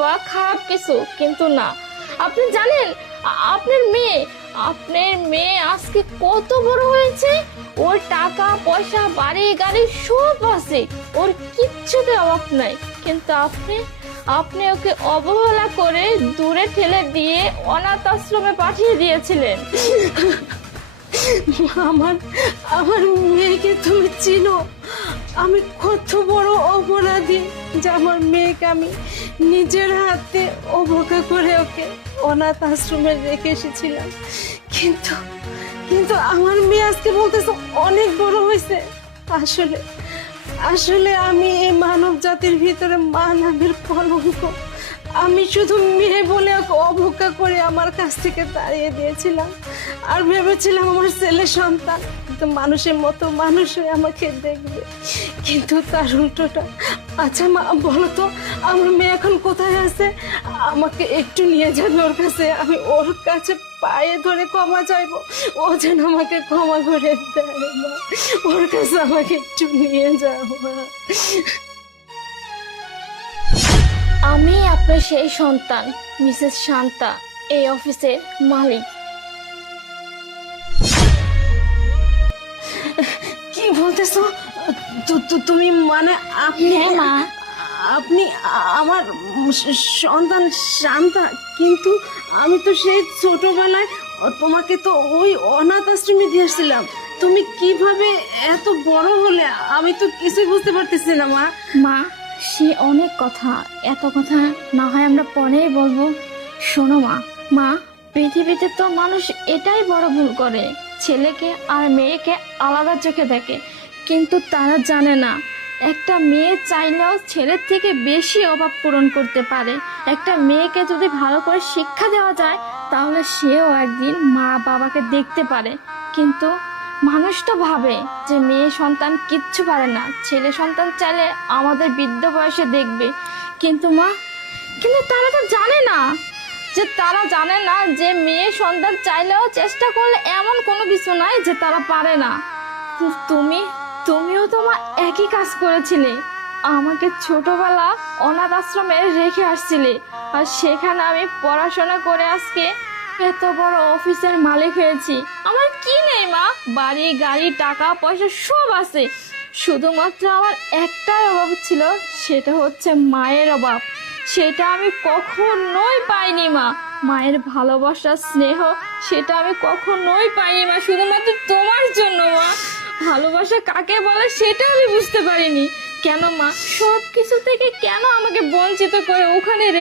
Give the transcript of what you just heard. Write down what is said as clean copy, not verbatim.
ভাবা খারাপ কিছু, কিন্তু না। আপনি জানেন আপনার মেয়ে আজকে কত বড় হয়েছে। ওর টাকা পয়সা বাড়ি গাড়ি সব আছে, ওর কিচ্ছুতে অভাব নাই। কিন্তু আপনি ওকে অবহেলা করে দূরে ঠেলে দিয়ে অনাথ আশ্রমে পাঠিয়ে দিয়েছিলেন। আমার আমার মেয়েকে তুমি চিনো? আমি কত বড় অপরাধী যে আমার মেয়েকে আমি নিজের হাতে অবজ্ঞা করে ওকে অনাথ আশ্রমে রেখে এসেছিলাম। কিন্তু কিন্তু আমার মেয়ে আজকে বলতেছে অনেক বড় হয়েছে। আসলে আসলে আমি এই মানব জাতির ভিতরে মা নামের কলঙ্ক। আমি শুধু মেয়ে বলে ওকে অবজ্ঞা করে আমার কাছ থেকে তাড়িয়ে দিয়েছিলাম, আর ভেবেছিলাম আমার ছেলে সন্তান তো মানুষের মতো মানুষ হয়ে আমাকে দেখবে, কিন্তু তার উল্টোটা। আচ্ছা মা, বলো তো আমার মেয়ে এখন কোথায় আছে? আমাকে একটু নিয়ে যাবে ওর কাছে, আমি ওর কাছে পায়ে ধরে ক্ষমা চাইবো, ও যেন আমাকে ক্ষমা করে দেয়। মা, ওর কাছে আমাকে একটু নিয়ে যাও মা। আমি আপনার সেই সন্তান, মিসেস শান্তা, এই অফিসের মালিক। কি বলতেছো? তুমি মানে আপনি? হ্যাঁ মা। আপনি আমার সন্তান শান্তা? কিন্তু আমি তো সেই ছোটবেলায় তোমাকে তো ওই অনাথ আশ্রমে দিয়েছিলাম। তুমি কিভাবে এত বড় হলে আমি তো কিছুই বুঝতে পারতেছি না মা। মা, সে অনেক কথা, এত কথা না হয় আমরা পরেই বলবো। শোনো মা, পৃথিবীতে তো মানুষ এটাই বড় ভুল করে, ছেলেকে আর মেয়েকে আলাদা চোখে দেখে। কিন্তু তারা জানে না একটা মেয়ে চাইলেও ছেলের থেকে বেশি অভাব পূরণ করতে পারে। একটা মেয়েকে যদি ভালো করে শিক্ষা দেওয়া যায় তাহলে সেও একদিন মা বাবাকে দেখতে পারে। কিন্তু মানুষ তো ভাবে যে মেয়ে সন্তান কিচ্ছু পারে না, ছেলে সন্তান চাইলে আমাদের বৃদ্ধ বয়সে দেখবে। কিন্তু তারা জানে না যে মেয়ে সন্তান চাইলেও চেষ্টা করলে এমন কোনো কিছু নাই যে তারা পারে না। তুমিও তোমার একই কাজ করেছিলে, আমাকে ছোটবেলা অনাথ আশ্রমে রেখে আসছিলে, আর সেখানে আমি পড়াশোনা করে আজকে এত বড় অফিসের মালিক হয়েছি। আমার কি নেই মা? বাড়ি গাড়ি টাকা পয়সা সব আছে, শুধুমাত্র আমার একটাই অভাব ছিল, সেটা হচ্ছে মায়ের অভাব। সেটা আমি কখনোই পাইনি মা। মায়ের ভালোবাসা স্নেহ সেটা আমি কখনোই পাইনি মা, শুধুমাত্র তোমার জন্য মা। ভালোবাসা কাকে বলে সেটা আমি বুঝতে পারিনি। কেন মা, সব কিছু থেকে কেন আমাকে বঞ্চিত করে ওখানে